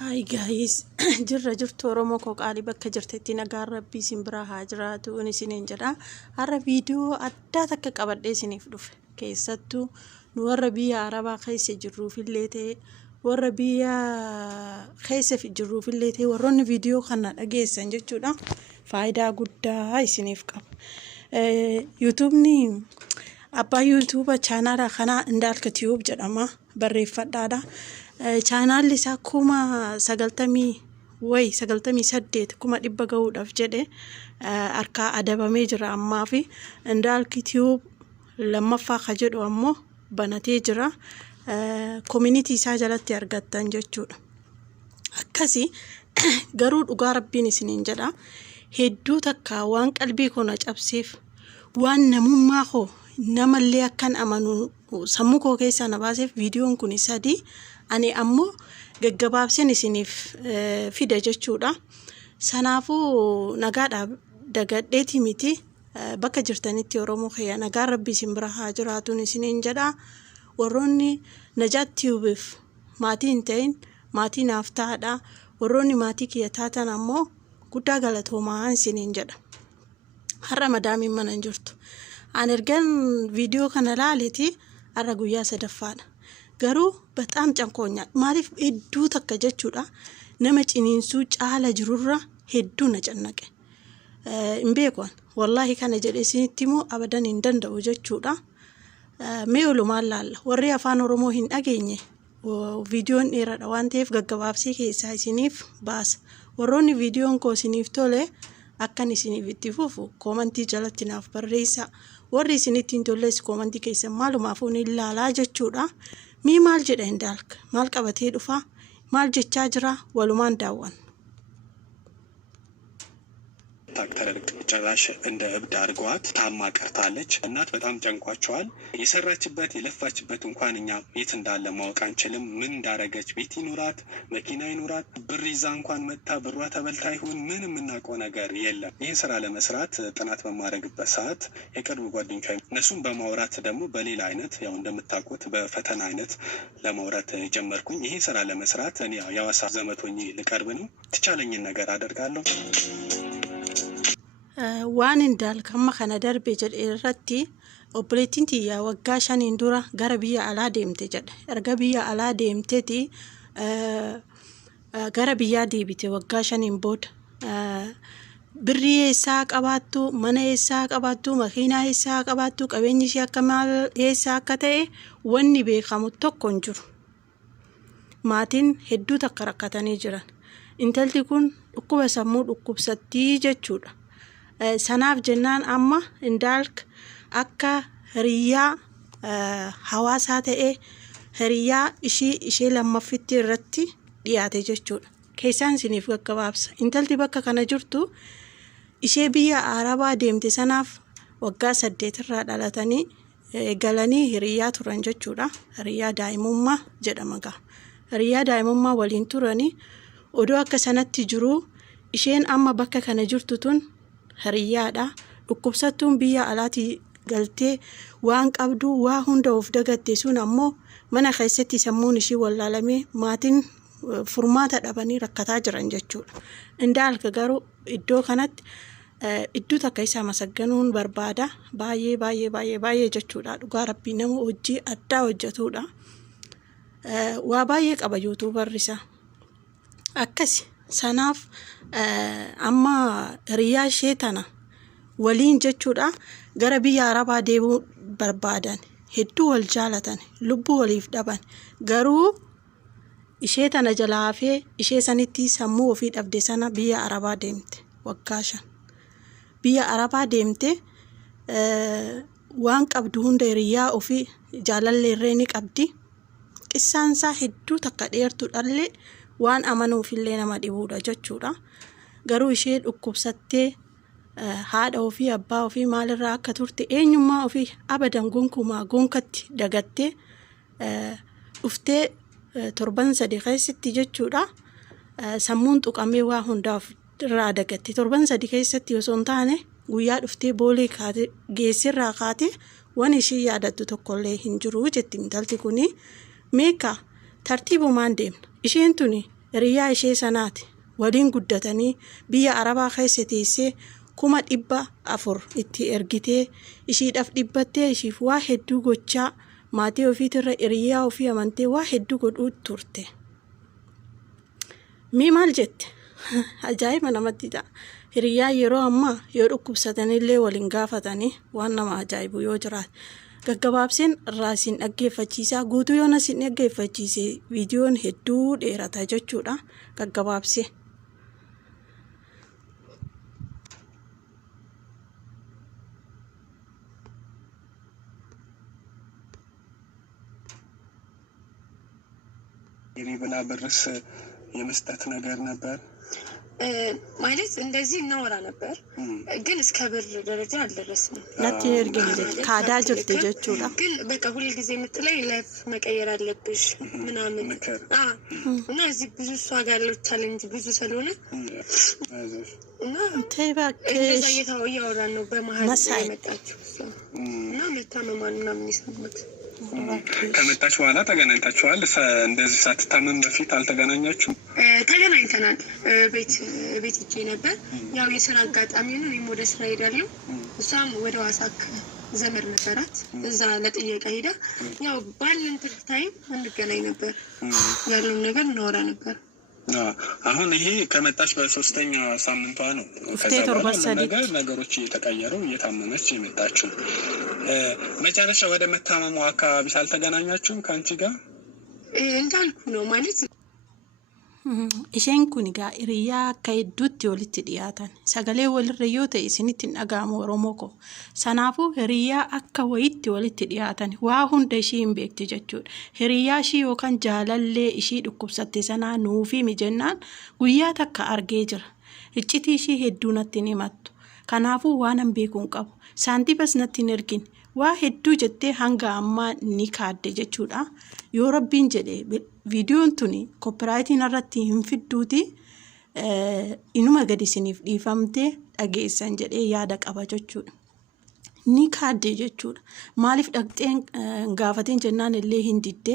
Hi guys, jirtu Oromoo koo qaalii bakka jirtetti nagaan Rabbii isin bira haa jiraatu isiniin jedha. Har'a viidiyoo addaa takka qabadhee isiniif dhufe. Keessattuu nu warra biyya Arabaa keessa jirruufillee ta'e warra biyya keessa jirruufillee ta'e warroonni viidiyoo kana dhageessan jechuudha. Faayidaa guddaa isiniif qaba. YouTube'ni abbaa YouTube chaanaala kana Indaalka Tube jedhama. Barreeffadhaadha. Chaanaalli isaa 98 kuma dhibba gahuudhaaf jedhe harkaa adabamee jira ammaa fi Indaalki Tube lammaffaa ka jedhu ammoo banatee jira. Community isaa jalatti argattan jechuudha. Akkasii garuu dhugaa Rabbiin isiniin jedha. Hedduu takka waan qalbii koo cabseef waan namummaa koo namallee akkan amanu sammuu koo keessaa na baaseef viidiyoon kun sadii ani ammoo gaggabaabseen isiniif fida jechuudha. Sanaafuu nagaadha dagadheeti miti bakka jirtanitti Oromoo kiyya nagaan Rabbii isin bira haa jiraatuun isiniin jedha. Warroonni Najaat Tubeef maatii hin ta'in maatii naaf ta'adha. Warroonni maatii kiyya taatan ammoo guddaa galatoomaa isiniin jedha. Har'a madaamiin mana hin jirtu. An ergan viidiyoo kana laaleeti har'a guyyaa sadaffaadha. Garuu bataam cankonya maaliif hedduu takka jechuudha. Nama ciniinsuu caala jirurra hedduu na cannaqe. Hin beekan wallahi kana jedhee isinitti immoo abadan hin danda'u jechuudha. Mee olumaan laalla warri afaan Oromoo hin dhageenye viidiyoon dheeraadha waan ta'eef gaggabaabsee keessaa isiniif baasa. Warroonni viidiyoon koo isiniif tole akkan isiniif itti fufu koomantii jalatti naaf barreessa. Warri isinitti hin tolles koomantii keessan maalumaaf ni ilaalaa jechuudha. Mi maal jedha Indaalka? Maal qabatee dhufa? Maal jechaa jira? Walumaan daawwan. ጭራሽ እንደ እብድ አድርገዋት ታማ ቀርታለች። እናት በጣም ጨንቋቸዋል። የሰራችበት የለፋችበት እንኳን እኛ የት እንዳለ ማወቅ አንችልም። ምን እንዳረገች ቤት ይኑራት መኪና ይኑራት ብር ይዛ እንኳን መጣ ብሯ ተበልታ ይሁን ምን የምናውቀው ነገር የለም። ይህን ስራ ለመስራት ጥናት በማድረግበት ሰዓት የቅርብ ጓደኞቿ እነሱን በማውራት ደግሞ በሌላ አይነት ያው እንደምታውቁት በፈተና አይነት ለማውራት ጀመርኩኝ። ይህን ስራ ለመስራት እኔ የሐዋሳ ዘመዶኝ ልቀርብ ነው። ትቻለኝን ነገር አደርጋለሁ። Waan Indaalka amma kana darbe jedhe irratti obboleettiin tiyyaa waggaa 5 dura gara biyya alaa deemte jedhe. Erga biyya alaa deemteeti gara biyyaa deebite waggaa 5 booda. Birrii eessaa qabaattu, mana eessaa qabaattu, makiinaa eessaa qabaattu, qabeenyi ishee akka maal eessaa akka ta'e wanni beekamu tokko hin jiru. Maatiin hedduu takka rakkatanii jiran. Intalti kun dhukkuba sammuu dhukkubsattii jechuudha. Sanaaf jennaan amma Indaalka akka hiriyaa hawaasaa ta'ee hiriyaa ishee lammaffitti irratti dhiyaate jechuudha. Keessaan isiniif gaggabaabsa. Intalti bakka kana jirtu ishee biyya Arabaa deemte sanaaf waggaa 8 irraa dhalatanii galanii hiriyaa turan jechuudha. Hiriyaa daa'imummaa jedhama gaa. Hiriyaa daa'imummaa waliin turanii odoo akka sanatti jiru isheen amma bakka kana jirtu tun hiriyaadha. Dhukkubsattuun biyya alaatii galtee waan qabdu waa hunda of dagatte sun ammoo mana keessatti sammuun ishii wallaalamee maatiin furmaata dhabanii rakkataa jiran jechuudha. Indaalka garuu iddoo kanatti iddoo takka isaa masagganuun barbaada. Baay'ee jechuudha. Dhugaa Rabbii nama hojii addaa hojjetudha. Waa baay'ee qaba YouTuberri isaa. Akkasi sanaaf amma hiriyaa ishee tana waliin jechuudha gara biyya Arabaa deemuu barbaadan hedduu wal jaalatan lubbuu waliif dhaban garuu ishee tana jalaa hafee ishee sanitti sammuu ofii dhabde sana biyya Arabaa deemte waggaa 5 biyya Arabaa deemte waan qabdu hunda hiriyaa ofii jaalalleerree ni qabdi. Qissaan isaa hedduu takka dheertu dhallee waan amanuufillee nama dhibuudha jechuudha. Garuu ishee dhukkubsattee haadha ofii abbaa ofii maalirraa akka turte eenyummaa ofii abadan gonkumaa gonkatti dagattee dhuftee 7 keessatti jechuudha. Sammuun tuqamee waa hundaaf irraa dagatte 7 keessatti osoo hin taane guyyaa dhuftee boolee kaate geessirraa kaate waan ishee yaadattu tokkollee hin jiru jetti intalti kuni. Meeqa tartiibumaan deemna. Isheen tuni hiriyaa ishee sanaati waliin guddatanii biyya arabaa keessa teessee 400,000 itti ergitee ishiidhaaf dhibbattee ishiif waa hedduu gochaa maatii ofiitirra hiriyaa ofii amantee waa hedduu godhuu turte. Mii maal jette? Ajaa'iba namatti ta'a. Hiriyaa yeroo ammaa yoo dhukkubsatanillee waliin gaafatanii waan nama ajaa'ibu yoo jiraate. Gaggabaabseen irraa isin dhaggeeffachiisaa guutuu yoo isin dhaggeeffachiise viidiyoon hedduu dheerata jechuudha. Gaggabaabsee. ብላ ብርስ የመስጠት ነገር ነበር ማለት እንደዚህ እናወራ ነበር ግን እስከ ብር ደረጃ አልደረስንም። ነቲ እርግኝ ካዳ ጅርት ጀቹላ ግን በቃ ሁሉ ጊዜ የምትለይ ላይፍ መቀየር አለብሽ ምናምን እና እዚህ ብዙ እሷ ጋር ያለው ቻሌንጅ ብዙ ስለሆነ እና እንደዛ እያወራን ነው በመሀል የመጣችው እና መታመሟን ምናምን ይሰማት ከመጣች በኋላ ተገናኝታችኋል? እንደዚህ ሳትታመም በፊት አልተገናኛችሁም? ተገናኝተናል። ቤት ሄጄ ነበር። ያው የስራ አጋጣሚ ነው። እኔም ወደ ስራ ሄዳለሁ፣ እሷም ወደ ዋሳክ ዘመድ ነበራት፣ እዛ ለጥየቃ ሄዳ ያው ባለን ታይም እንገናኝ ነበር፣ ያለውን ነገር እናወራ ነበር። አሁን ይሄ ከመጣች በሶስተኛ ሳምንቷ ነው። ከዛ በኋላ ነገሮች እየተቀየሩ እየታመመች የመጣችው መጨረሻ ወደ መታመሙ አካባቢ ሳልተገናኛችሁም ከአንቺ ጋር እንዳልኩ ነው ማለት isheen kun egaa hiriyaa akka hedduutti walitti dhiyaatan sagalee walirra yoo ta'e isinitti hin dhaga'amu Oromoo ko sanaafuu hiriyaa akka wayitti walitti dhiyaatan waa hunda ishii hin beekti jechuudha. Hiriyaa ishii yookaan jaalallee ishii dhukkubsatte sanaa nuufi mijennaan guyyaa takka argee jira. Iccitii ishii hedduu natti hin himattu. Kanaafuu waan hin beekuun qabu. Saantiibas natti hin ergin. Waa hedduu jettee hanga ammaa ni kaadde jechuudha. Yoo rabbiin jedhe viidiyoon tuni koopiraayitiin irratti hin fidduuti inuma gadi isiniif dhiifamtee dhageessan jedhee yaada qaba jechuudha. Ni kaadde jechuudha. Maaliif dhaqxeen gaafateen jennaan illee hin didde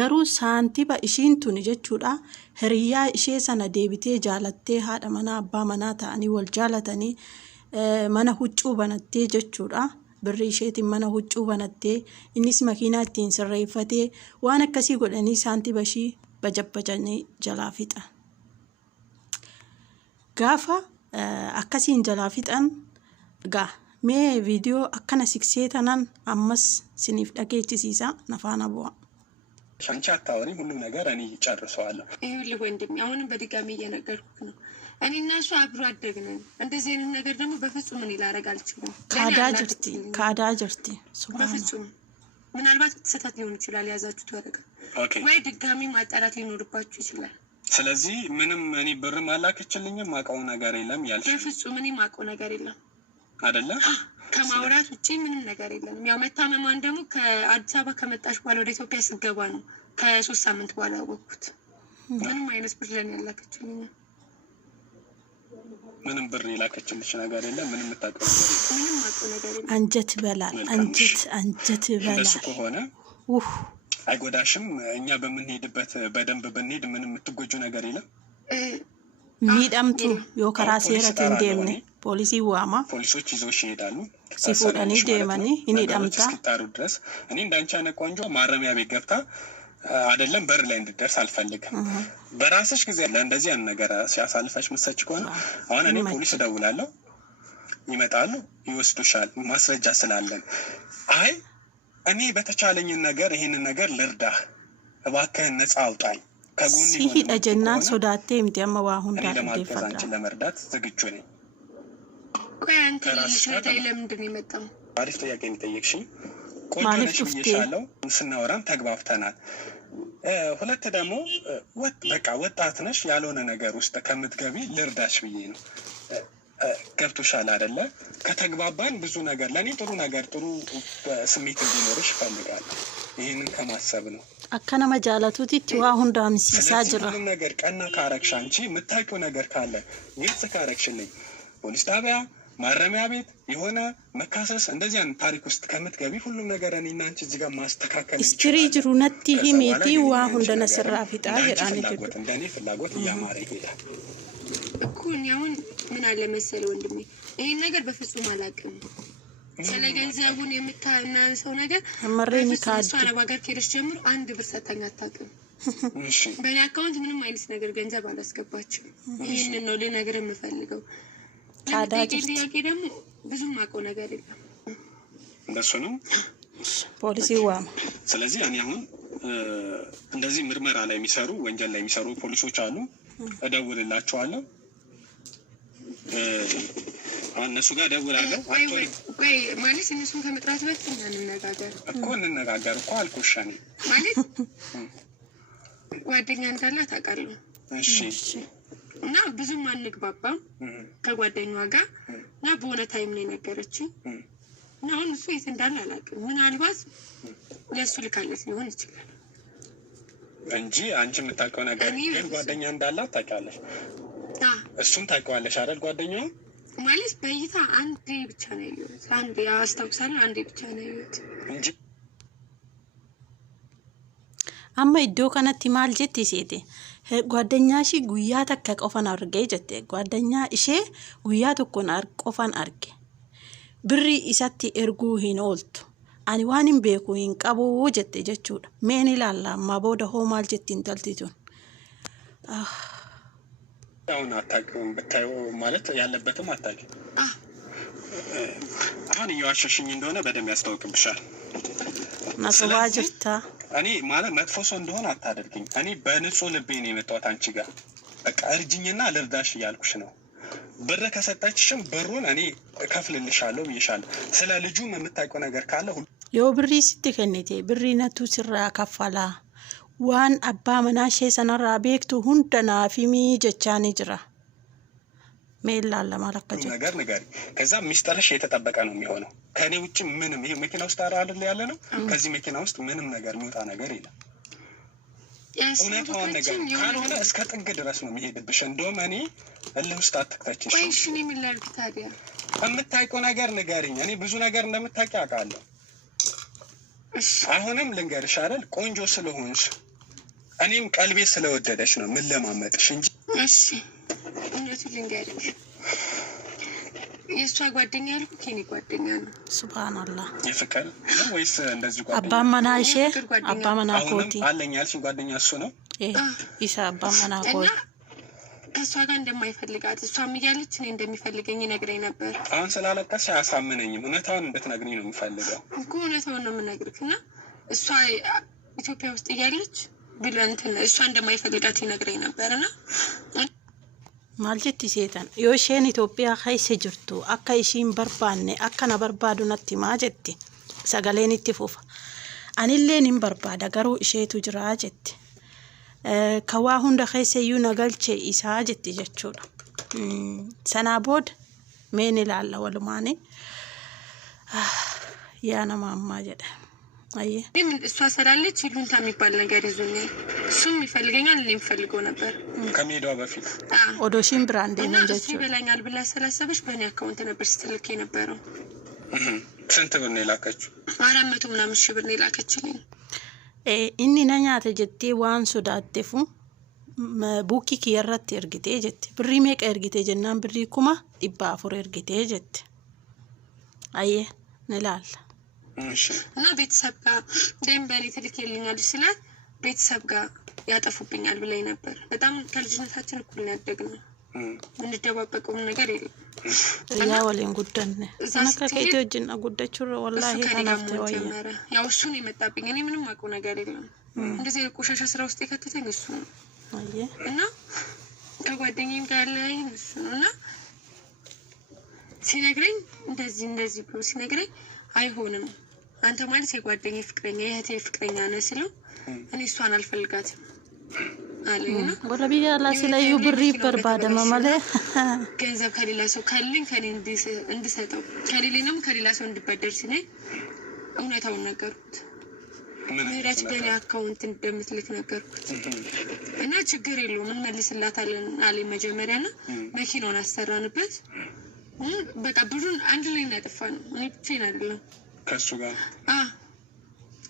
garuu saantiiba ishiin tuni jechuudha. Hiriyaa ishee sana deebitee jaalattee haadha manaa abbaa manaa ta'anii wal jaalatanii mana huccuu banattee jechuudha. Birri isheetiin mana huccuu banattee innis makiinaa ittiin sirreeffatee waan akkasii godhanii saantiiba ishii bajabbajanii jalaa fixan. Gaafa akkasiin jalaa fixan gaa mee viidiyoo akkana siksee tanan ammas siniif dhageechisiisa nafaana bu'a. ሻንቻ አታወሪ ሁሉ ነገር እኔ ጨርሰዋለሁ። ይኸውልህ ወንድሜ አሁንም በድጋሚ እየነገርኩህ ነው። እኔ እና እሱ አብሮ አደግነን እንደዚህ አይነት ነገር ደግሞ በፍጹም እኔ ላደርግ አልችልም። ካዳ ጅርቲ በፍጹም ምናልባት ስህተት ሊሆን ይችላል ያዛችሁት ወረቀት ወይ ድጋሚ ማጣራት ሊኖርባችሁ ይችላል። ስለዚህ ምንም እኔ ብር ማላከችልኝም ማቀው ነገር የለም ያልሽ? በፍጹም እኔ ማቀው ነገር የለም አይደለ? ከማውራት ውጪ ምንም ነገር የለም። ያው መታመማን ደግሞ ከአዲስ አበባ ከመጣሽ በኋላ ወደ ኢትዮጵያ ስትገባ ነው ከ3 ሳምንት በኋላ ያወቅኩት። ምንም አይነት ብር ለኔ ያላከችልኝ ምንም ብር የላከችልሽ ነገር የለም። ምንም የምታውቀው ነገር የለም። ምንም ማውቀው ነገር የለም። አንጀት በላል አንጀት በላል። እሱ ከሆነ አይጎዳሽም። እኛ በምንሄድበት በደንብ ብንሄድ ምንም የምትጎጁ ነገር የለም። ሚዳምቱ ዮከራ ሴረት እንደምነ ፖሊሲ ዋማ ፖሊሶች ይዘውሽ ይሄዳሉ። ሲፉዳኒ ደማኒ እኔዳምታ እስኪጣሩ ድረስ እኔ እንዳንቺ አይነት ቆንጆ ማረሚያ ቤት ገብታ አይደለም በር ላይ እንድትደርስ አልፈልግም። በራስሽ ጊዜ ለእንደዚህ ያን ነገር ሲያሳልፈሽ መሰጭ ከሆነ አሁን እኔ ፖሊስ እደውላለሁ፣ ይመጣሉ፣ ይወስዱሻል ማስረጃ ስላለን። አይ እኔ በተቻለኝ ነገር ይሄንን ነገር ልርዳህ እባክህን ነፃ አውጣኝ ከጎኔ ሲሂድ አጀናን ሶዳቴ ምትያማ ዋሁን ዳንዴ ለመርዳት ዝግጁ ነኝ። ቆይ አንተ ለሽራይ ለምንድን ነው የመጣው? አሪፍ ጥያቄ የሚጠይቅሽኝ ቆንጆ ነሽ ብዬሻለሁ። ስናወራም ተግባብተናል። ሁለት ደግሞ በቃ ወጣት ነሽ ያልሆነ ነገር ውስጥ ከምትገቢ ልርዳሽ ብዬ ነው። ገብቶሻል አይደለ? ከተግባባን ብዙ ነገር ለኔ ጥሩ ነገር ጥሩ ስሜት እንዲኖርሽ እፈልጋለሁ። ይሄንን ከማሰብ ነው። አከና መጃላቱቲ ዋሁን ዳምሲሳ ጅራ ነገር ቀና ካረክሽ አንቺ የምታውቂው ነገር ካለ ግልጽ ካረክሽልኝ ፖሊስ ጣቢያ ማረሚያ ቤት የሆነ መካሰስ እንደዚህ አይነት ታሪክ ውስጥ ከምትገቢ ሁሉም ነገር እኔና አንቺ እዚህ ጋር ማስተካከል ስትሪጅሩ ነቲ ሂሜቲ ዋሁ እንደነሰራ ፊጣ ይራኔ ፍላጎት እንደኔ ፍላጎት እያማረ ይሄዳል እኮ እኛውን ምን አለ መሰለ ወንድሜ ይሄን ነገር በፍጹም አላውቅም ስለ ገንዘቡን የምታናንሰው ነገር አመረኝ ካድ እሷ አረባጋር ከሄደች ጀምሮ አንድ ብር ሰጣኝ አታውቅም በእኔ አካውንት ምንም አይነት ነገር ገንዘብ አላስገባችም ይሄንን ነው ልነግር የምፈልገው ታዳጅ ጥያቄ ደግሞ ብዙም አውቀው ነገር የለም እንደሱ ነው ፖሊሲ ዋማ ስለዚህ እኔ አሁን እንደዚህ ምርመራ ላይ የሚሰሩ ወንጀል ላይ የሚሰሩ ፖሊሶች አሉ እደውልላቸዋለሁ እነሱ ጋር እደውላለሁ ወይ ማለት እነሱን ከመጥራት በፊት እንነጋገር እኮ አልኩሽ እኔ ማለት ጓደኛ እንዳላት አውቃለሁ እሺ እና ብዙም አንግባባም ከጓደኛዋ ጋር እና በሆነ ታይም ላይ ነገረችኝ እና አሁን እሱ የት እንዳለ አላውቅም ምናልባት ለሱ ልካለት ሊሆን ይችላል እንጂ አንቺ የምታውቀው ነገር ጓደኛ እንዳላት ታውቂያለሽ እሱም ታውቂዋለሽ አይደል ጓደኛው ማለት በይታ አንዴ ብቻ ነው ያየሁት አንዴ አስታውሳለሁ አንዴ ብቻ ነው ያየሁት እንጂ አማ ኢዶ ከነቲ ማል ጀቲ ሴቴ ጓደኛሺ ጉያ ተከ ቆፈን አርገ ጀቴ ጓደኛ እሺ ጉያ ተኮን ቆፈን አርገ ብሪ ኢሳቲ ኤርጉ ሂኖልቱ አኒ ዋንም ቤኩ ሂን ቀቡ ጀቴ ጀቹዳ ሜኒ ላላ ማቦደ ሆ ማል ጀቲ እንተልቲቱን አሁን አታውቅም ብታዩ ማለት ያለበትም አታውቅም አሁን እየዋሸሽኝ እንደሆነ በደም ያስታውቅብሻል ናሶባ ጅርታ እኔ ማለት መጥፎ ሰው እንደሆነ አታደርግኝ እኔ በንጹህ ልቤ ነው የመጣሁት አንቺ ጋር በቃ እርጅኝና ልርዳሽ እያልኩሽ ነው ብር ከሰጣችሽም ብሩን እኔ እከፍልልሻለሁ ብዬሻለሁ ስለ ልጁም የምታውቀው ነገር ካለ ዮ ብሪ ስትከነቴ ብሪ ነቱ ስራ ከፋላ ዋን አባ መናሼ ሰነራ ቤክቱ ሁንደና ፊሚ ጀቻኒ ጅራ ሜላ ለማለከጀ ነገር ነገር ከዛ ሚስጥርሽ የተጠበቀ ነው የሚሆነው ከኔ ውጪ ምንም ይሄ መኪና ውስጥ አይደል ያለ ነው ከዚህ መኪና ውስጥ ምንም ነገር የሚወጣ ነገር የለም እውነታውን ነገር ካልሆነ እስከ ጥግ ድረስ ነው የሚሄድብሽ እንደውም እኔ እልህ ውስጥ አትክተችሽ እሺ እኔ ምን ላድርግ ታዲያ የምታውቂው ነገር ንገሪኝ እኔ ብዙ ነገር እንደምታውቂ አውቃለሁ አሁንም ልንገርሽ አይደል ቆንጆ ስለሆንሽ እኔም ቀልቤ ስለወደደሽ ነው ምን ለማመጥሽ እንጂ እሺ እውነቱን ልንገርሽ የእሷ ጓደኛ ያልኩ ከኔ ጓደኛ ነው ሱብሃንአላህ የፍቅር ወይስ እንደዚህ ጓደኛ አባ መናሼ አባ መናኮቲ አለኝ ያልሽ ጓደኛ እሱ ነው ኢሳ አባ መናኮቲ ከሷ ጋር እንደማይፈልጋት እሷም እያለች እኔ እንደሚፈልገኝ ነግረኝ ነበር አሁን ስላለቀሽ አያሳምነኝም እውነታውን እንድትነግሪኝ ነው የምፈልገው እኮ እውነታውን ነው የምነግርክና እሷ ኢትዮጵያ ውስጥ እያለች ብለንተን እሷ እንደማይፈልጋት ይነግረኝ ነበርና ማልጀት ይሴታን ዮሼን ኢትዮጵያ ኸይሰ ጅርቱ አካ ኢሺን በርባኔ አካና በርባዱ ነቲ ማጀቲ ሰገሌን ኢትፉፋ አኒሌን በርባዳ ገሩ ኢሼቱ ጅራ ጀቲ ከዋ ሁንደ ኸይሰ ዩ ነገልቼ ኢሳ ጀቲ ጀቹዳ ሰናቦድ ሜን ላላ ወልማኔ ያና ማማ ጀደ አየ ምን እሷ ሰላለች ይሉንታ የሚባል ነገር ይዞኛል እሱም ይፈልገኛል እኔም ፈልገው ነበር ከሜዳው በፊት ኦዶሽን ብራንዴ ነው ጀቹ ይበላኛል ብላ ሰላሰበሽ በእኔ አካውንት ነበር ስትልክ የነበረው ስንት ብር ነው የላከችው 400 ምናምን ሺህ ብር ነው የላከችልኝ ኢኒ ነኛተ ጀቲ ዋን ሶዳቴፉ ቡኪ ኪየራት እርግቴ ጀቲ ብሪ ሜቀ እርግቴ ጀናን ብሪ ኩማ ዲባ አፎር እርግቴ ጀቲ አየ ነላል እና ቤተሰብ ጋር ደንበሬ ትልክልኛል ስላት ቤተሰብ ጋር ያጠፉብኛል ብለኝ ነበር በጣም ከልጅነታችን እኩል ነው ያደግነው ምን ደባበቀው ነገር የለም ያ ወሌን ጉደን ሰነካ ከኢትዮጅና ጉደቹ ወላሂ አናፍተ ወይ ያው እሱን የመጣብኝ እኔ ምንም አውቀው ነገር የለም እንደዚህ ቆሻሻ ስራ ውስጥ የከተተኝ እሱ ነው አየ እና ከጓደኛዬም ጋር ላይ እሱ ነውና ሲነግረኝ እንደዚህ ብሎ ሲነግረኝ አይሆንም አንተ ማለት የጓደኛዬ ፍቅረኛ የእህቴ ፍቅረኛ ነህ ስለው እኔ እሷን አልፈልጋትም አለኝና ወለቢያ ላስላዩ ብሪ በርባደ ማማለ ገንዘብ ከሌላ ሰው ካለኝ ከኔ እንድሰጠው ከሌላም ከሌላ ሰው እንድበደር ሲለኝ እውነታውን ነገርኩት ምህረት በኔ አካውንት እንደምትልክ ነገርኩት እና ችግር የለውም እንመልስላታለን አለኝ መጀመሪያና መኪናውን አሰራንበት በቃ ብሩን አንድ ላይ እናጠፋነው እኔ ብቻዬን አይደለም ከሱ ጋር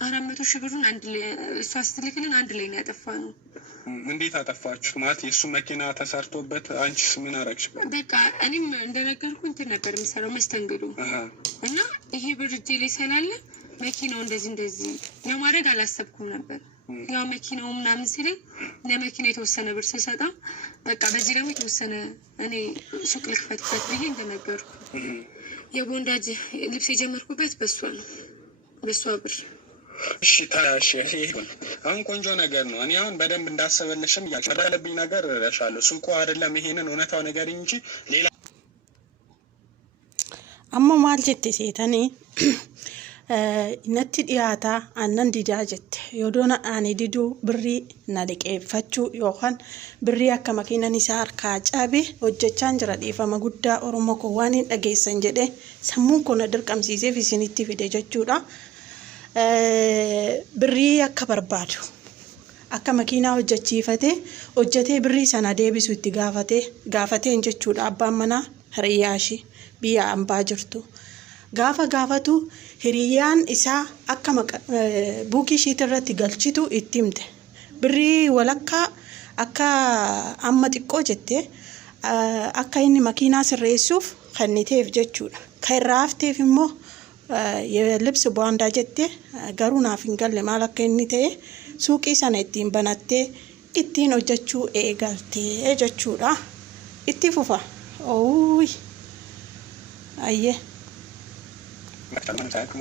400,000 ብሩን አንድ ላይ እሷ ስትልክልን አንድ ላይ እናጠፋነው። እንዴት አጠፋችሁት? ማለት የእሱ መኪና ተሰርቶበት አንቺስ ምን አደረግሽበት? በቃ እኔም እንደነገርኩ እንትን ነበር የምሰራው መስተንግዶ እና ይሄ ብር እጄ ላይ ስላለ መኪናው እንደዚህ ለማድረግ አላሰብኩም ነበር። ያው መኪናው ምናምን ሲለኝ ለመኪና የተወሰነ ብር ስሰጣ በቃ በዚህ ደግሞ የተወሰነ እኔ ሱቅ ልክፈትበት ብዬ እንደነገርኩ የቦንዳጅ ልብስ የጀመርኩበት በሷ ነው፣ በሷ ብር። እሺ ታሽ አሁን ቆንጆ ነገር ነው። እኔ አሁን በደንብ እንዳሰበልሽም ያለብኝ ነገር እረሻለሁ። ሱቁ አይደለም ይሄንን እውነታው ነገር እንጂ ሌላ አማ ማልጀት ሴተኒ natti dhiyaata aannan didaa jette yoodona ani diduu birrii na liqeeffachuu yookaan birrii akka makiinan isaa harkaa caabe hojjechaan jira dhiifama guddaa Oromoo koo waan hin dhageessan jedhe sammuun koo na dirqamsiisee isinitti fide jechuudha. Birrii akka barbaadu akka makiinaa hojjetee birrii sana deebisu itti gaafateen jechuudha abbaan manaa hiriyyaashi biyya ambaa jirtu. Gaafatu hiriyyaan isaa akka buukii ishiit irratti galchitu itti himte. Birrii walakkaa akka amma xiqqoo jette akka inni makiinaa sirreessuuf kenniteef jechuudha. Kan irraa hafteef immoo ልብስ ቦንዳ jette garuu naaf hin galle maal akka inni ta'e suuqii sana ittiin banattee ittiin hojjechuu eegaltee jechuudha. Itti fufa. Ayyee.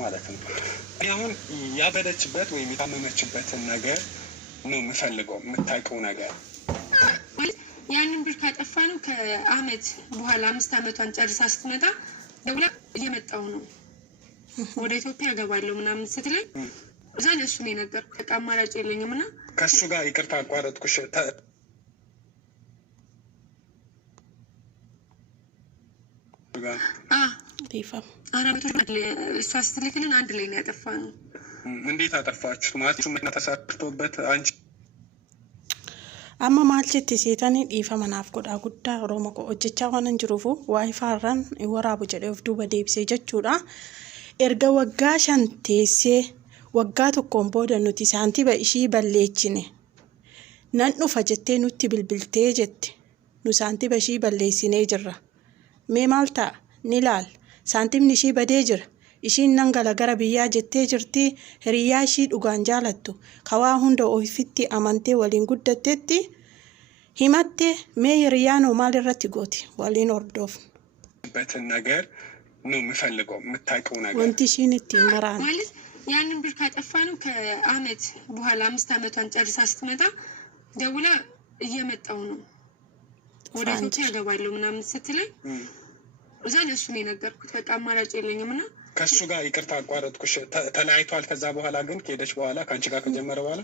ማለት ነው። አሁን ያበደችበት ወይም የታመመችበትን ነገር ነው የምፈልገው የምታውቀው ነገር። ያንን ብር ካጠፋ ነው ከአመት በኋላ 5 አመቷን ጨርሳ ስትመጣ ደውላ እየመጣሁ ነው ወደ ኢትዮጵያ እገባለሁ ምናምን ስትለኝ እዛ ለሱ ነው የነገርኩት። በቃ አማራጭ የለኝም እና ከሱ ጋር ይቅርታ አቋረጥኩሽ። ዲፋም 400 እሷ ስትልክልን አንድ ላይ ነው ያጠፋነው። እንዴት አጠፋችሁት? ማለት እሱ መኪና ተሰርቶበት አንቺ amma maal jetti seetanii dhiifama naaf godhaa guddaa Oromoo koo hojjechaa waan jiruufu waayifaarraan waraabu jedhee of duuba deebisee jechuudha. Erga waggaa 5 teessee waggaa tokkoon booda nuti saantiba ishii balleessine nan dhufa jettee nutti bilbiltee jette nu saantiba ishii balleessinee jirra. Mee maal ta'a ni laal saantimni ishii badee jira. Ishiin nan gala gara biyyaa jettee jirti. Hiriyyaa ishii dhugaan jaalattu kawaa hunda ofitti amantee waliin guddattetti himatte mee hiriyaanoo maal irratti gooti waliin hordofnu በትን ነገር ነው የምፈልገው የምታውቀው ነገር ወንቲ ሽን እትይ መራን ማለት ያንን ብር ካጠፋ ነው ከአመት በኋላ 5 አመቷን ጨርሳ ስትመጣ ደውላ እየመጣው ነው ወደ ኢትዮጵያ እገባለሁ ምናምን ስትለኝ እዛ ለሱ ነው የነገርኩት። በቃ አማራጭ የለኝም እና ከሱ ጋር ይቅርታ አቋረጥኩሽ። ተለያይቷል። ከዛ በኋላ ግን ከሄደች በኋላ ካንቺ ጋር ከጀመረ በኋላ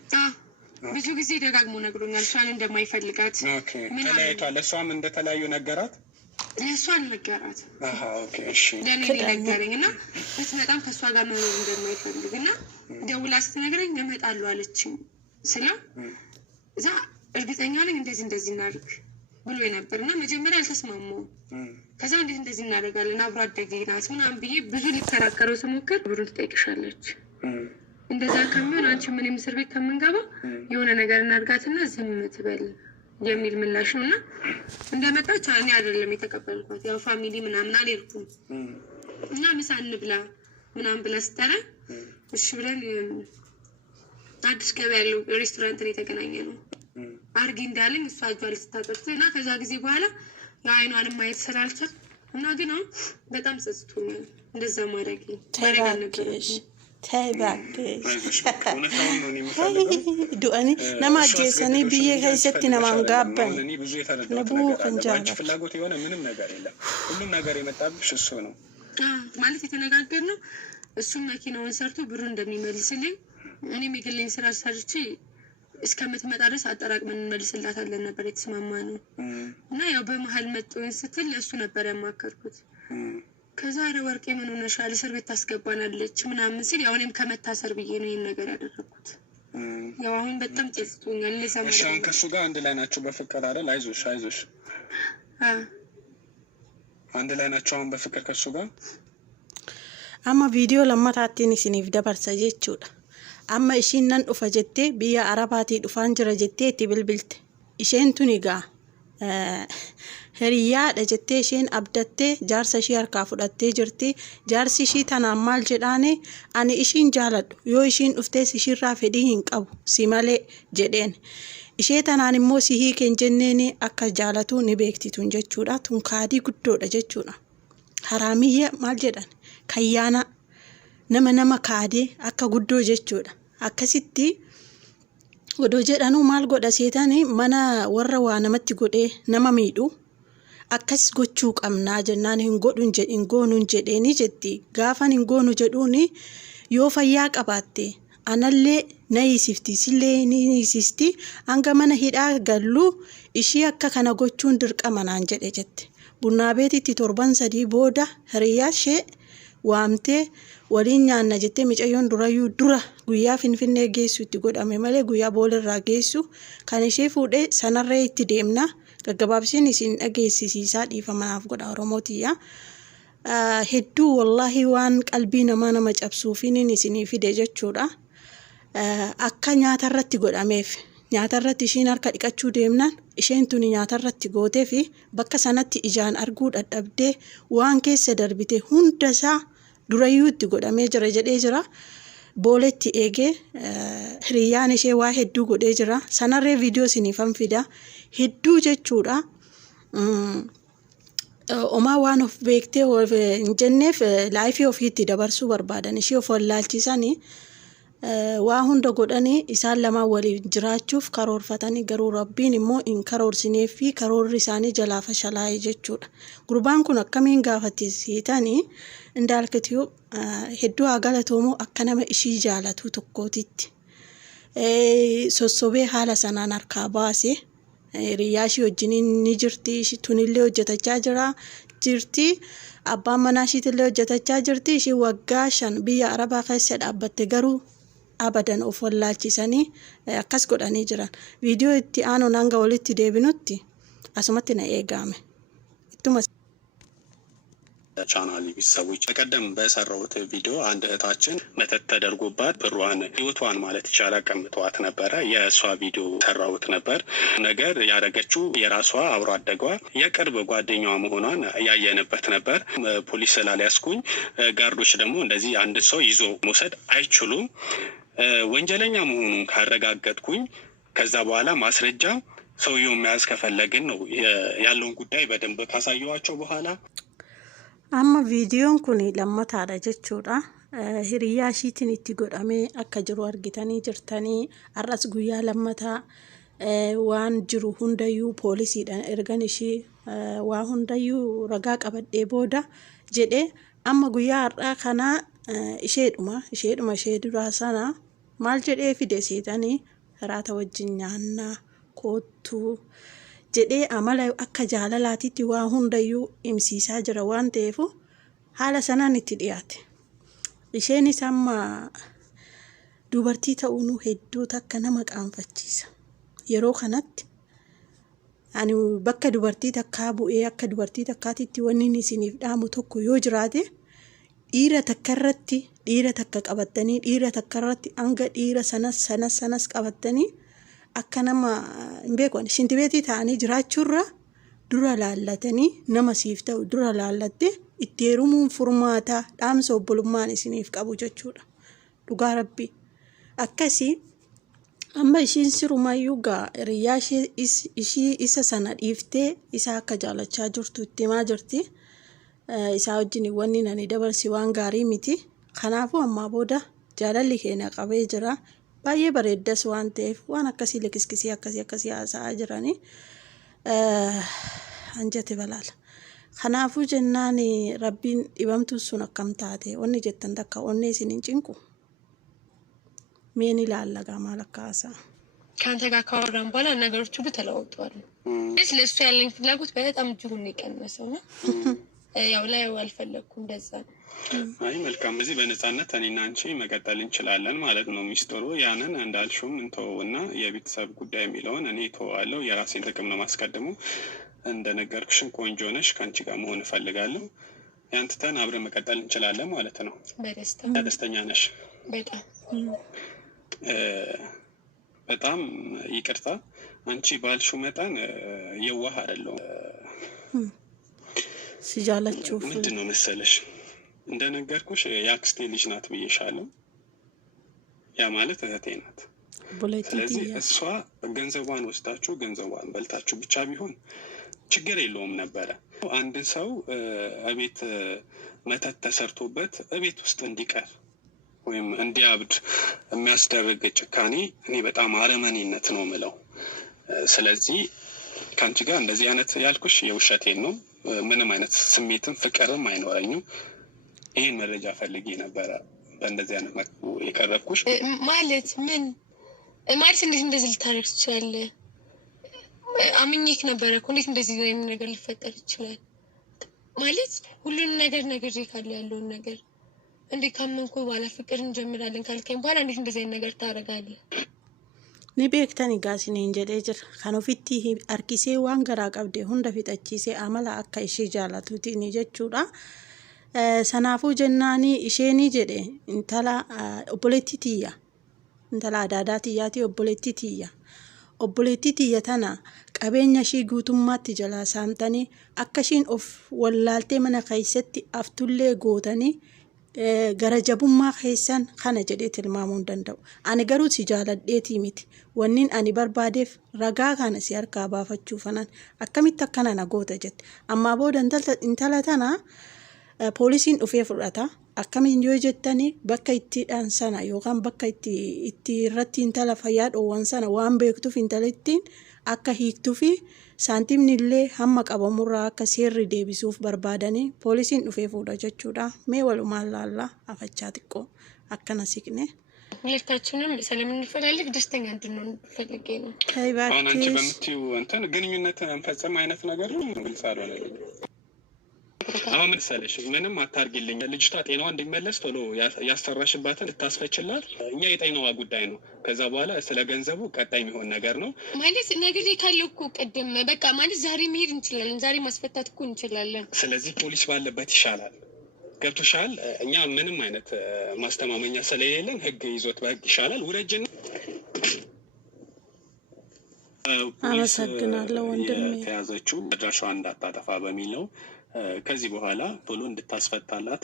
ብዙ ጊዜ ደጋግሞ ነግሮኛል እሷን እንደማይፈልጋት። ኦኬ ተለያይቷል። እሷም እንደተለያዩ ነገራት። ለእሷ ነገራት። ኦኬ እሺ ለኔ ነገረኝ እና በጣም ከሷ ጋር መኖር እንደማይፈልግ እና ደውላ ስትነግረኝ እመጣለሁ አለችኝ ስለ እዛ እርግጠኛ ነኝ እንደዚህ እናድርግ ብሎ ነበርና መጀመሪያ አልተስማማሁም። ከዛ እንደዚህ እናደርጋለን አብሮ አደጌ ናት ምናምን ብዬ ብዙ ሊከራከረው ስሞክር ብሩን ትጠይቅሻለች እንደዛ ከሚሆን አንቺ ምን ምስር ቤት ከምንገባ የሆነ ነገር እናድርጋትና ዝም ትበል የሚል ምላሽ ነውና እንደመጣች እኔ አይደለም የተቀበልኳት ያው ፋሚሊ ምናምን አልሄድኩም እና ምሳ እንብላ ምናምን ብላ ስትጠራ እሺ ብለን አዲስ ገበያ ያለው ሬስቶራንት ላይ ተገናኘነው። አርጊ እንዳለኝ እሷ አጇል ስታጠፍት እና ከዛ ጊዜ በኋላ አይኗን ማየት ስላልቻል እና ግን በጣም ጸጽቶኛል እንደዛ ማድረግ ተባክሽ ዱአኒ ነማጀሰኒ ብዬ ከይሰት ነማን ጋባን ነቡ ከንጃላ ፍላጎት የሆነ ምንም ነገር የለም። ሁሉም ነገር የመጣብሽ እሱ ነው ማለት የተነጋገርነው እሱ መኪናውን ሰርቶ ብሩ እንደሚመልስልኝ እኔም የግለኝ ስራ ሰርቼ እስከምትመጣ ድረስ አጠራቅመን እንመልስላታለን ነበር የተስማማነው እና ያው በመሀል መጥቶኝ ስትል እሱ ነበር ያማከርኩት። ከዛ አረ ወርቄ ምን ሆነሻል እስር ቤት ታስገባናለች ምናምን ሲል ያው እኔም ከመታሰር ብዬ ነው ይሄን ነገር ያደረኩት። ያው አሁን በጣም ጸጽቶኛል። ለሰማሽ እሺ ከሱ ጋር አንድ ላይ ናቸው በፍቅር አይደል? አይዞሽ አንድ ላይ ናቸው አሁን በፍቅር ከሱ ጋር። amma viidiyoo lammataatiin isiniif dabarsa jechuudha. Amma ishiin nan dhufa jettee biyya Arabaatii dhufaan jira jettee itti bilbilte. Isheen tun egaa hiriyaadha jettee isheen abdattee jaarsa ishii harkaa fudhattee jirti. Jaarsi ishii tanaan maal jedhaani ani ishiin jaaladhu yoo ishiin dhuftees ishiirraa fedhii hin qabu si malee jedheen. Ishee tanaan immoo si hiikeen jenneeni akka jaalatu ni beektituun jechuudha. Tun kaadii guddoodha jechuudha. Haraamiyya maal jedhan kayyaana nama kaadee akka guddoo jechuudha. Akkasitti godoo jedhanuu maal godha seetanii mana warra waa namatti godhee nama miidhu akkas gochuu qabnaa jennaan hin goonuun jedheeni jetti. Gaafan hin goonu jedhuuni yoo fayyaa qabaatte anallee na hiisifti sillee ni hiisisti hanga mana hidhaa gallu ishii akka kana gochuun dirqama naan jedhe jette. Bunnaa beetitti 7 booda hiriyaa ishee waamtee waliin nyaanna jettee micayyoon dura guyyaa Finfinnee geessu itti godhame malee guyyaa boolirraa geessu kan ishee fuudhee sanarree itti deemna. Gaggabaabsiin isin dhageessisiisaa dhiifamanaaf godha Oromootiyya. Hedduu wallahi waan qalbii nama cabsuufiin isinii fide jechuudha. Akka nyaatarratti godhameef nyaatarratti ishiin harka dhiqachuu deemnaan isheen tuni nyaatarratti gootee fi bakka sanatti ijaan arguu dadhabdee waan keessa darbite hundasaa durayyuu itti godhamee jira jedhee jira. Booletti eegee hiriyaan ishee waa hedduu godhee jira. Sanarree viidiyoo isiniifan fida. Hedduu jechuudha. Omaa waan of beektee hin jenneef laayifii ofiitti dabarsuu barbaadan ishee of wallaalchisanii waa hunda godhanii isaan lamaan waliin jiraachuuf karoorfatanii garuu rabbiin immoo hin karoorsineef fi karoorri isaanii jalaa fashalaa'e jechuudha. Gurbaan kun akkamiin gaafatisiitanii indaalkitiyu hedduu galatoomoo akka nama ishii jaalatu tokkootitti sossobee haala sanaan harkaa baase. Hiriyaa ishii wajjiniin ni jirti. Tunillee hojjetachaa jirti. Abbaan manaa ishiitillee hojjetachaa jirti. Ishii waggaa 5 biyya Arabaa keessa dhaabbatte garuu abadan of wallaalchisanii akkas godhanii jiran. Viidiyoo itti aanuun hanga walitti deebinutti asumatti na eegame. ቻናል ቢሰዎች ተቀደም በሰራውት ቪዲዮ አንድ እህታችን መተት ተደርጎባት ብሯን ህይወቷን ማለት ይቻላል ቀምቷት ነበር። የሷ ቪዲዮ ሰራውት ነበር። ነገር ያደረገችው የራሷ አብሮ አደጓ የቅርብ ጓደኛዋ መሆኗን ያየነበት ነበር። ፖሊስ ስላልያስኩኝ ጋርዶች ደግሞ እንደዚህ አንድ ሰው ይዞ መውሰድ አይችሉም። ወንጀለኛ መሆኑን ካረጋገጥኩኝ ከዛ በኋላ ማስረጃ ሰውየው መያዝ ከፈለግን ነው ያለውን ጉዳይ በደንብ ካሳየዋቸው በኋላ amma viidiyoon kun lammataadha jechuudha. Hiriyaa ishiitiin itti godhamee akka jiru argitanii jirtanii. Har'as guyyaa lammataa waan jiru hundayyuu poolisiidhaan ergan ishii waa hundayyuu ragaa qabadhee booda jedhee amma guyyaa har'aa kanaa isheedhuma ishee duraa sana maal jedhee fide seetanii hiraata wajjin nyaannaa koottuu jedhee amala akka jaalalaatitti waa hundayyuu himsiisaa jira waan ta'eef haala sanaan itti dhiyaate. Isheenis amma dubartii ta'uun hedduu takka nama qaanfachiisa. Yeroo kanatti ani bakka dubartii takkaa bu'ee akka dubartii takkaatitti wanni isiniif dhaamu tokko yoo jiraate dhiira takka qabattanii dhiira takkarratti hanga dhiira sanas qabattanii akka nama hin beekne shintibeetii ta'anii jiraachuurra dura laallatanii nama siif ta'u dura laallatte itti heerumuun furmaataa dhaamsa obbolummaan isiniif qabu jechuudha. Dhugaa rabbii akkasii amma ishiin sirumayyuu hiriyaa ishii isa sana dhiiftee isa akka jaalachaa jirtu itti himaa jirti. Isaa wajjin wanni nani dabarsi waan gaarii miti. Kanaafuu ammaa booda jaalalli keenya qabee jira. Baay'ee bareeddas waan ta'eef waan akkasii lekiskisii akkasii haasa'aa jiranii anjate balaala. Kanaafuu jennaan rabbiin dhibamtuun sun akkam taate onni jettan takka onni isin hin cinqu ሜን ይላልጋ ማለካሳ ካንተ ጋር ካወራን በኋላ ነገሮች ሁሉ ተለውጠዋል። ለሱ ያለኝ ፍላጎት በጣም እጅጉን የቀነሰው ነው። ያው ላይ አልፈለኩም እንደዛ ነው። አይ መልካም እዚህ በነፃነት እኔና አንቺ መቀጠል እንችላለን ማለት ነው። ሚስጥሩ ያንን እንዳልሽውም እንተውና የቤተሰብ ጉዳይ የሚለውን እኔ ተዋለው የራሴን ጥቅም ነው ማስቀደሙ። እንደነገርኩሽን ቆንጆ ነሽ፣ ከአንቺ ጋር መሆን እፈልጋለሁ። ያንተን አብረን መቀጠል እንችላለን ማለት ነው። ደስተኛ ነሽ? በጣም ይቅርታ፣ አንቺ ባልሽው መጠን የዋህ አይደለሁም። ሲጃላችሁ ምንድን ነው መሰለሽ፣ እንደነገርኩሽ የአክስቴ ልጅ ናት ብዬሻለሁ። ያ ማለት እህቴ ናት። ስለዚህ እሷ ገንዘቧን ወስዳችሁ ገንዘቧን በልታችሁ ብቻ ቢሆን ችግር የለውም ነበረ። አንድ ሰው እቤት መተት ተሰርቶበት እቤት ውስጥ እንዲቀር ወይም እንዲያብድ የሚያስደርግ ጭካኔ እኔ በጣም አረመኔነት ነው ምለው። ስለዚህ ከአንቺ ጋር እንደዚህ አይነት ያልኩሽ የውሸቴን ነው። ምንም አይነት ስሜትም ፍቅርም አይኖረኝም። ይህን መረጃ ፈልጌ ነበረ በእንደዚህ አይነት መልኩ የቀረብኩሽ። ማለት ምን ማለት እንዴት እንደዚህ ልታደርግ ትችላለህ? አምኜክ ነበረ እኮ እንዴት እንደዚህ አይነት ነገር ሊፈጠር ይችላል? ማለት ሁሉንም ነገር ካለ ያለውን ነገር እንዴ ካመንኩ በኋላ ፍቅር እንጀምራለን ካልከኝ በኋላ እንዴት እንደዚህ አይነት ነገር ታደርጋለህ? ni beektani gaasiniin jedhee jira. Kan ofitti harkisee waan garaa qabde hunda fixachiisee amala akka ishee jaalatuutiin jechuudha. Sanaafuu jennaani isheenii jedhe intala obboleettii tiyya, intala adaadaa tiyyaati obboleettii tiyya. Obboleettii tiyya tana qabeenya ishii guutummaatti jalaa saamtanii akka ishiin of wallaaltee mana keessatti aftullee gootanii gara jabummaa keessan kana jedhee tilmaamuu hin danda'u. Ani garuu si jaaladheetii miti. Wannin ani barbaadeef ragaa kana si harkaa baafachuufanan akkamitti akkana na goota jette. Ammaa booda intala tana poolisiin dhufee fudhata. Akkamiin yoo jettanii bakka ittiidhaan sana yookaan bakka itti irratti intala fayyaa dhoowwan sana waan beektuuf intalittiin akka hiiktuu fi saantimni illee hamma qabamurraa akka seerri deebisuuf barbaadanii poolisiin dhufee fuudha jechuudha. Mee walumaan laallaa afachaa xiqqoo akkana siqne. ሁለታችንም ስለምንፈልግ ደስተኛ እንድንሆን ፈልጌ ነው። አሁን አንቺ በምትይው እንትን ግንኙነት እንፈጽም አይነት ነገር ነው ግልጽ አልሆነልኝም። አሁን መሰለሽ ምንም አታርጊልኝ፣ ልጅቷ ጤናዋ እንዲመለስ ቶሎ ያሰራሽባትን ልታስፈችላት እኛ የጤናዋ ጉዳይ ነው። ከዛ በኋላ ስለ ገንዘቡ ቀጣይ የሚሆን ነገር ነው ማለት ነገር ካለው እኮ ቀደም በቃ ማለት ዛሬ መሄድ እንችላለን፣ ዛሬ ማስፈታት እኮ እንችላለን። ስለዚህ ፖሊስ ባለበት ይሻላል። ገብቶሻል? እኛ ምንም አይነት ማስተማመኛ ስለሌለን ህግ ይዞት በህግ ይሻላል። ውረጅን። አመሰግናለሁ ወንድሜ። ተያዘችው አድራሻዋን እንዳታጠፋ በሚለው ከዚህ በኋላ ቶሎ እንድታስፈታላት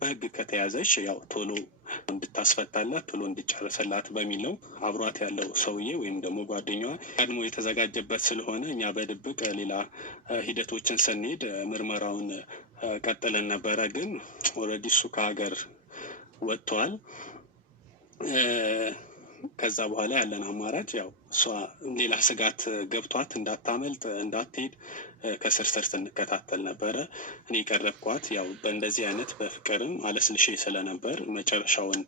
በህግ ከተያዘች ያው ቶሎ እንድታስፈታላት ቶሎ እንድጨርሰላት በሚለው አብሯት ያለው ሰውዬ ወይም ደግሞ ጓደኛዋ ቀድሞ የተዘጋጀበት ስለሆነ እኛ በድብቅ ሌላ ሂደቶችን ስንሄድ ምርመራውን ቀጥለን ነበረ። ግን ኦልሬዲ እሱ ከሀገር ወጥቷል። ከዛ በኋላ ያለን አማራጭ ያው እሷ ሌላ ስጋት ገብቷት እንዳታመልጥ እንዳትሄድ ከስር ስር ስንከታተል ነበረ። እኔ ቀረብኳት ያው በእንደዚህ አይነት በፍቅርም አለስልሼ ስለነበር መጨረሻውን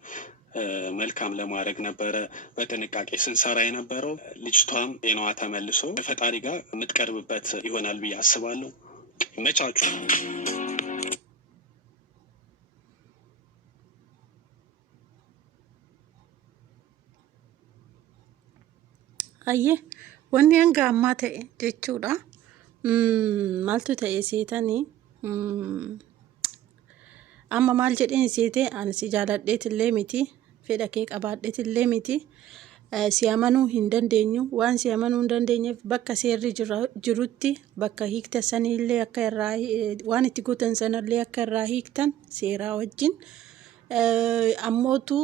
መልካም ለማድረግ ነበረ በጥንቃቄ ስንሰራ የነበረው። ልጅቷም ጤናዋ ተመልሶ ፈጣሪ ጋር የምትቀርብበት ይሆናል ብዬ አስባለሁ። መቻቹ Ayyee wanni hanga ammaa ta'e jechuudha. Maaltu ta'e seetanii amma maal jedheen seetee ani si jaaladheetillee miti, fedha kee qabaadheetillee miti, si amanuu hin dandeenyu. Waan si amanuu hin dandeenyeef bakka seerri jirutti bakka hiikta sanillee akka irraa waan itti guutan sanallee akka irraa hiiktan seeraa wajjin ammootu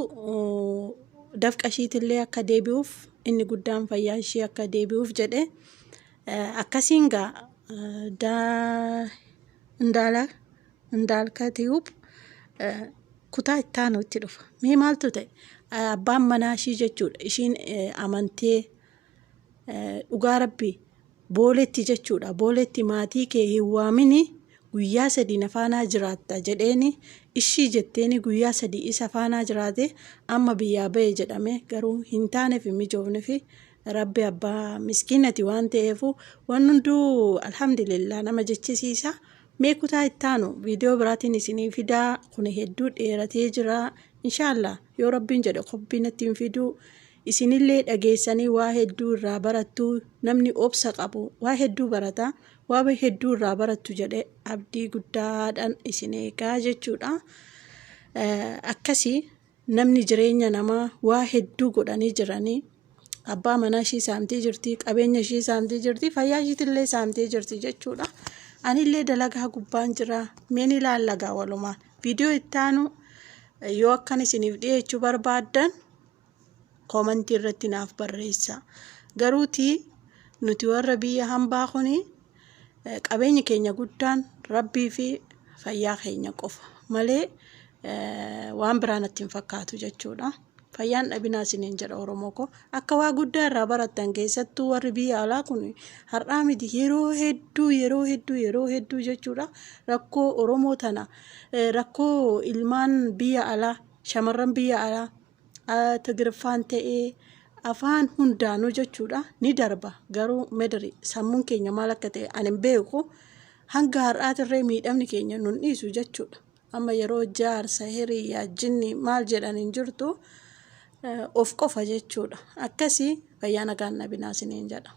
dafqashiitillee akka deebi'uuf inni guddaan fayyaa ishee akka deebi'uuf jedhe akkasiin gaa indaalkatiyuub kutaa ittaanu itti dhufa. Mee maaltu ta'e abbaan manaa ishii jechuudha. Ishiin amantee dhugaa rabbii booletti jechuudha. Booletti maatii kee hin waamini guyyaa 3 nafaanaa jiraatta jedheeni ishii jetteeni guyyaa 3 isa faanaa jiraate amma biyyaa ba'e jedhame garuu hin taaneef hin mijoofneef rabbi abbaa miskiinati waan ta'eefu waan hunduu alhamdulillah nama jechisiisa. Mee kutaa ittaanu viidiyoo biraatiin isinii fidaa kun hedduu dheeratee jira. Inshallah yoo rabbiin jedhe qophiin ittiin fiduu isinillee dhageessanii waa hedduu irraa barattu. Namni obsa qabu waa hedduu barata, waa hedduu irraa barattu jedhee abdii guddaadhaan isin eegaa jechuudha. Akkasii namni jireenya namaa waa hedduu godhanii jiranii. Abbaa manaa ishii saamtee jirti, qabeenya ishii saamtee jirti, fayyaa ishiitillee saamtee jirti jechuudha. Anillee dalagaa gubbaan jira. Meen ilaallagaa walumaan. Viidiyoo itti aanu yoo akkan isiniif dhiyeechuu barbaaddan koomentii irratti naaf barreessa. Garuutii nuti warra biyya hambaa kuni qabeenyi keenya guddaan rabbii fi fayyaa keenya qofa malee waan biraan natti hin fakkaatu jechuudha. Fayyaan dhabinaa isiniin jedha Oromoo ko akka waa guddaa irraa barattan keessattuu warri biyya alaa kun har'aa miti yeroo hedduu jechuudha. Rakkoo Oromoo tana rakkoo ilmaan biyya alaa shamarran biyya alaa Tigirfaan ta'ee afaan hundaanuu jechuudha ni darba. Garuu medari sammuun keenya maal akka ta'e ani hin beeku. Hanga har'aatirree miidhamni keenya nun dhiisu jechuudha. Amma yeroo jaarsa hiriyaa jinni maal jedhan hin jirtu of qofa jechuudha. Akkasii fayyaa nagaan dhabinaa isiniin jedha.